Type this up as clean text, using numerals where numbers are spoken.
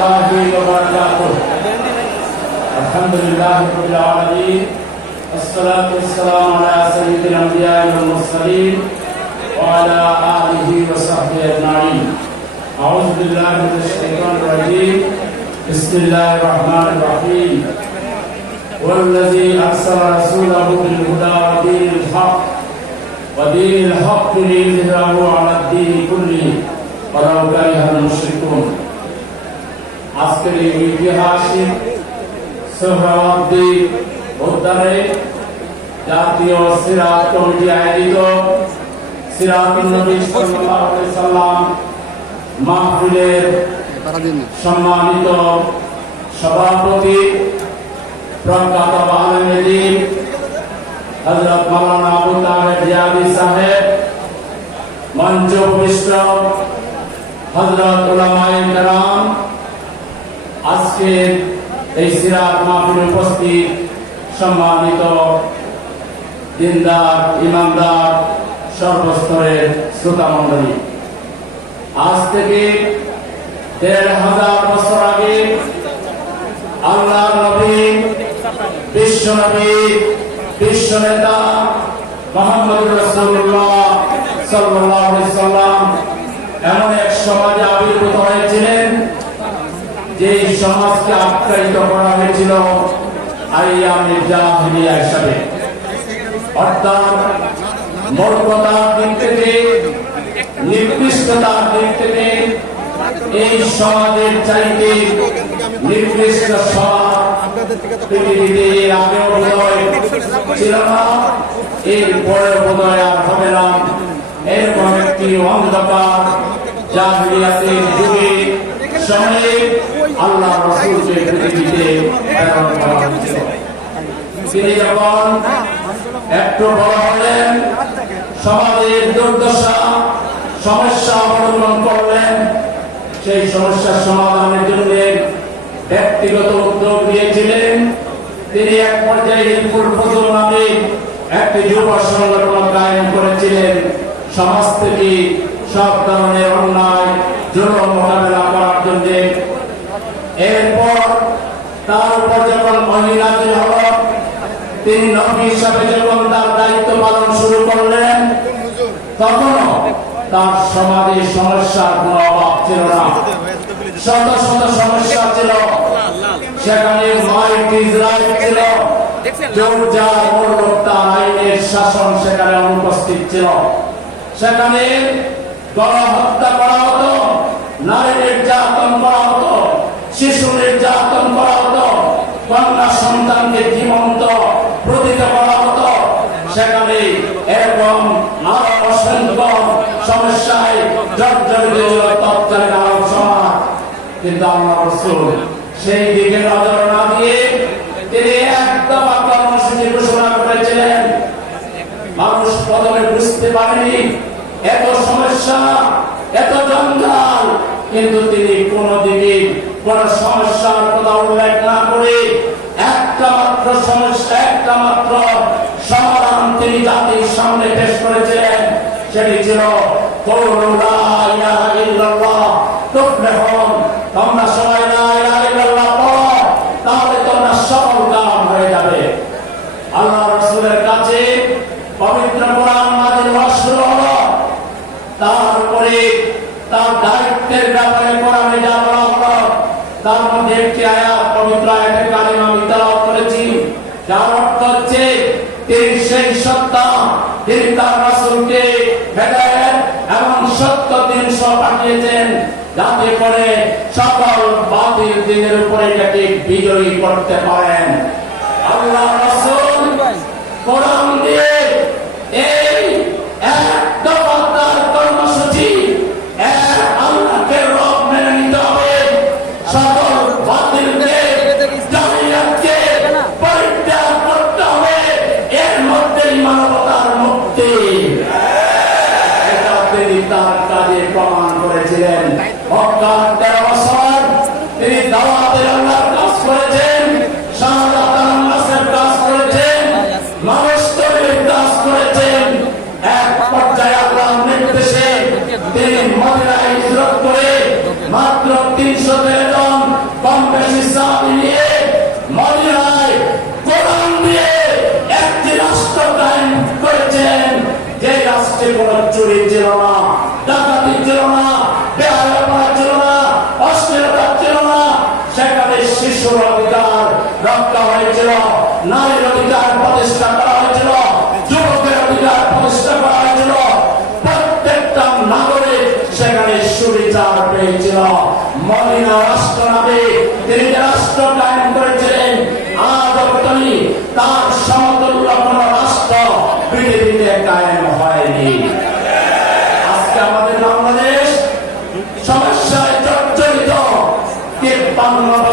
الله وبركاته الحمد لله رب العالمين والصلاة والسلام على سيد الأنبياء والمرسلين وعلى آله وصحبه أجمعين أعوذ بالله من الشيطان الرجيم بسم الله الرحمن الرحيم والذي أرسل رسوله بالهدى ودين الحق ليظهره على الدين كله ولو كره المشركون আজকের এই ঐতিহাসিক সোহরাওয়ার্দী উদ্যানে জাতীয় সিরাত কমিটি আয়োজিত সিরাতুন নবী সাল্লাল্লাহু আলাইহি ওয়াসাল্লাম মাহফিলের সম্মানিত সভাপতি প্রখ্যাত আলেম দ্বীন হযরত মাওলানা আবু তাহের জিয়াদি সাহেব, মঞ্চ উপবিষ্ট হযরত উলামায়ে কেরাম, আজকে এই সিরাত মাহফিলে উপস্থিত সম্মানিত দিনদার ইমানদার সর্বস্তরের শ্রোতা মণ্ডলী, আজ থেকে ১৫০০ বছর আগে আল্লাহর নবী, বিশ্ব নবী, বিশ্ব নেতা মুহাম্মদুর রাসূলুল্লাহ সাল্লাল্লাহু আলাইহি ওয়াসাল্লাম এমন এক সমাজে আবির্ভূত হয়েছিলেন যে সমাজকে আখ্যায়িত করা হয়েছিল আইয়ামে জাহিলিয়া হিসাবে, অর্থাৎ মর্যাদার দিক থেকে, নিকৃষ্টতার দিক থেকে এই সমাজের চাইতে নিকৃষ্ট সমাজ পৃথিবীতে আগেও বোধহয় ছিল না, এরপরে বোধহয় আর হবে না। এরকম একটি অন্ধকার জাহিলিয়াতের যুগে সময়ে আল্লাহ রাসূলকে পৃথিবীতে প্রেরণ করা হয়েছিল। তিনি যখন একটু বড় হলেন, সমাজের দুর্দশা সমস্যা অবলম্বন করলেন, সেই সমস্যার সমাধানের জন্য ব্যক্তিগত উদ্যোগ নিয়েছিলেন। তিনি এক পর্যায়ে হিলফুল ফুজুল নামে একটি যুব সংগঠন কায়েম করেছিলেন, সমাজ থেকে সব ধরনের অন্যায় জুলুম মোকাবেলা করার জন্য। এরপর তার উপর যখন মহিলাদের হল, তিনি নবী হিসাবে যখন তার দায়িত্ব পালন শুরু করলেন, তখনও তার সমাজে সমস্যার কোন অভাব ছিল না। শত শত সমস্যা ছিল, সেখানে মাইট ইজ রাইট ছিল, জোরজার মূল্যতার আইনের শাসন সেখানে অনুপস্থিত ছিল। সেখানে গণহত্যা করা হতো, নারী নির্যাতন করা হতো, শিশু নির্যাতন করা হতো, কন্যা সন্তানকে জীবন্ত প্রতিহত করা হতো। সেখানে এরকম আরো অসংখ্য সমস্যায় জর্জরিত ছিল তৎকালীন আরব সমাজ। কিন্তু আল্লাহ রাসূল সেই দিকে নজর না দিয়ে তিনি একদম কর্মসূচি ঘোষণা করেছিলেন। মানুষ প্রথমে বুঝতে পারেনি এত সমস্যা, এত জঞ্জাল, কিন্তু তিনি কোনদিকে কোন সমস্যার কথা উল্লেখ না করে একটা মাত্র সমস্যা, একটা মাত্র সমাধান তিনি জাতির সামনে পেশ করেছিলেন। সেটি ছিল লা ইলাহা ইল্লাল্লাহ তুফলিহুন, তোমরা সবাই লা ইলাহা ইল্লাল্লাহ পড়ো, তাহলে তোমরা সফল কাম হয়ে যাবে। আল্লাহ রাসূলের কাছে পবিত্র কোরআন নাযিল হওয়া শুরু হলো, তারপরে তার দায়িত্বের ব্যাপারে কোরআনে যা বলা হলো, তার মধ্যে একটি আয়াত, পবিত্র আয়াতে কারিমা আমি তেলাওয়াত করেছি, যার অর্থ হচ্ছে তিনি সেই সত্তা, তিনি তার রাসূলকে হেদায়েত এবং সত্য দিন সহ পাঠিয়েছেন, যাতে করে সকল বাতিল দিনের উপরে এটাকে বিজয়ী করতে পারেন। আল্লাহ রাসূল কোরআন দিয়ে এই এক দফাদার কর্মসূচি, আল্লাহকে রব মেনে নিতে হবে, সকল বাতিলকে জাহিলিয়াতকে পরিত্যাগ করতে হবে, এর মধ্যে মানবতার মুক্তি, এটা তিনি তার কাজে প্রমাণ করেছিলেন। মক্কার 13 বছর তিনি দাওয়াতের আল্লাহর কাজ করেছেন, শাহাদাতের নাসের কাজ করেছেন, মানুষ তৈরির কাজ করেছেন। এক পর্যায়ে আল্লাহর নির্দেশে তিনি মদিনায় হিজরত করে মাত্র 313 জন চুরি ছিল না, ডাকাতি ছিল না, বেহায়াপনা ছিল না, অশ্লীলতা ছিল না। সেখানে শিশুর অধিকার রক্ষা হয়েছিল, নারীর অধিকার প্রতিষ্ঠা করা হয়েছিল, যুবকের অধিকার প্রতিষ্ঠা করা হয়েছিল। প্রত্যেকটা নাগরিক সেখানে সুবিচার পেয়েছিল। মদিনা রাষ্ট্র নামে তিনি যে রাষ্ট্র কায়েম করেছিলেন, আজ অবধি তার সমতুল্য কোন রাষ্ট্র পৃথিবীতে কায়েম হয়নি। আজকে আমাদের বাংলাদেশ সমস্যায় জর্জরিত। 53